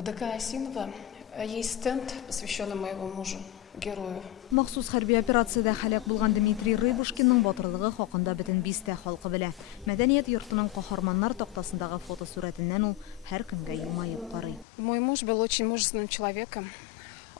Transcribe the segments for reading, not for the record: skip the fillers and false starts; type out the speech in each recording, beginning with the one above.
В ДК Осинова есть стенд, посвященный моему мужу, герою. Махсус хәрби операцияда халак булган Дмитрий Рыбушкинның батырлыгы хакында бөтен бистә халкы белә. Мәдәният йортының каһарманнар тактасындагы фотосурәтеннән ул һәр көнгә елмаеп карый. Мой муж был очень мужественным человеком.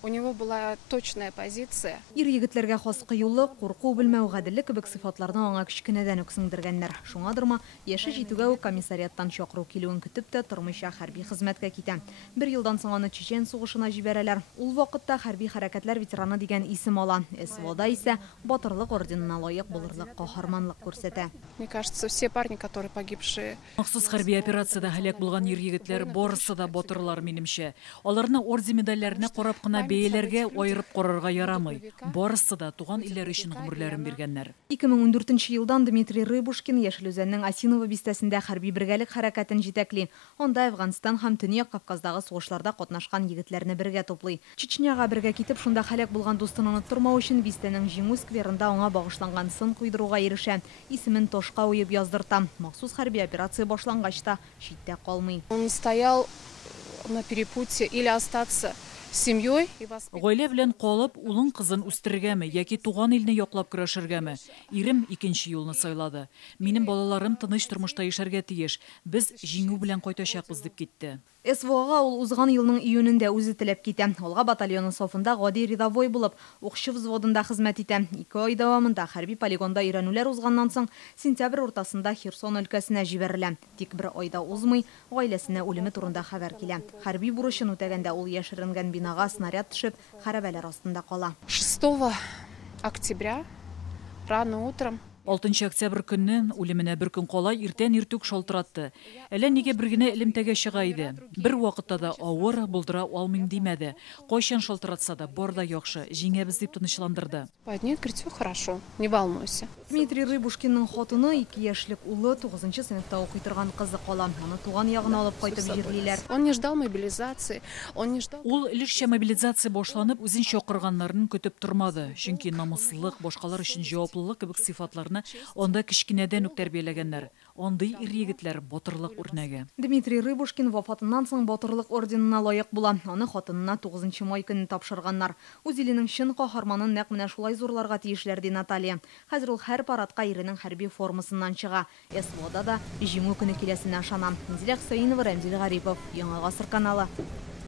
У него была точная позиция. Ир егетләргә хас кыюлык, курку белмәү, гаделлек кебек сыйфатларны аңа кичкенәдән үк сеңдергәннәр. Шуңадырмы, яше җитүгә үк комиссариаттан чакыру килүен көтеп тә тормыйча хәрби хезмәткә китә. Бер елдан соң аны Чечен сугышына җибәрәләр. Ул вакытта хәрби хәрәкәтләр ветераны дигән исем ала. СВОда исә батырлык орденына лаек булырлык каһарманлык күрсәтә. Мне кажется, все парни, которые погибшие. Махсус хәрби операцияда һәлак булган ир егетләр барысы да батырлар минемчә. Аларны орден медальләренә карап кына бәяләргә аерып карарга ярамый. Барысы да туган илләр өчен гомерләрен биргәннәр. 2014 елдан Дмитрий Рыбушкин Яшел Үзәннең Осинова бистәсендә хәрби бергәлек хәрәкәтен җитәкли. Анда Әфганстан һәм Төньяк Кавказдагы сугышларда катнашкан егетләрне бергә туплый. Чечняга бергә китеп, шунда һәлак булган дустын оныттырмау өчен бистәнең җиңү скверында аңа багышланган сын куйдыруга ирешә. Исемен ташка уеп яздырта. Махсус хәрби операция башлангач та читтә калмый. Он стоял на перепутье или остаться семьей. Гаилә белән калып, улын кызын үстерергәме яки туган илне яклап көрәшергәме? Ирем икенче юлны сайлады. Минем балаларым тыныч тормышта яшәргә тиеш. Без җиңү белән кайтачакбыз дип китте. СВОга ул узган елның июнендә үзе теләп китә. Алга батальоны сафында гади рядовой булып, укчы взводында хезмәт итә. 2 ай дәвамында хәрби полигонда өйрәнүләр узганнан соң сентябрь уртасында Херсон өлкәсенә җибәрелә. Тик бер айда узмый, гаиләсенә үлеме турында хәбәр килә. Хәрби бурычын үтәгәндә ул яшеренгән бинага снаряд төшеп, хәрабәләр астында кала. 6 октября рано утром 6 октябрь көнне үлеменә бер көн кала иртән иртүк шалтыратты. Әллә нигә бер генә элемтәгә чыга иде. Бер вакытта да авыр булдыра алмыйм димәде. Кайчан шалтыратса да бар да яхшы, җиңәбез дип тынычландырды. Нет, говорит, все хорошо, не волнуйся. Дмитрий Рыбушкинның хатыны 2 яшьлек улы 9 сыйныфта укый торган кызы кала. Аны туган ягына алып кайтып җирлиләр. Он не ждал мобилизации, он не ждал. Ул элекчә мобилизация башланып, үзен чакырганнарын көтеп тормады. Чөнки намуслылык, башкалар өчен җаваплылык кебек сыйфатларны анда кичкенәдән үк тәрбияләгәннәр. Андый ир егетләр батырлык үрнәге. Дмитрий Рыбушкин вафатыннан соң батырлык орденына лаек була. Аны хатынына 9 май көнне тапшырганнар. Үз иленең чын каһарманын нәкъ менә шулай зурларга тиешләр ди Наталья. Хәзер ул һәр парадка иренең хәрби формасыннан чыга. СВОда да җиңү көне киләсенә ышана. Низилә Хусаинова, Рамзил Гарипов, Яңа гасыр каналы.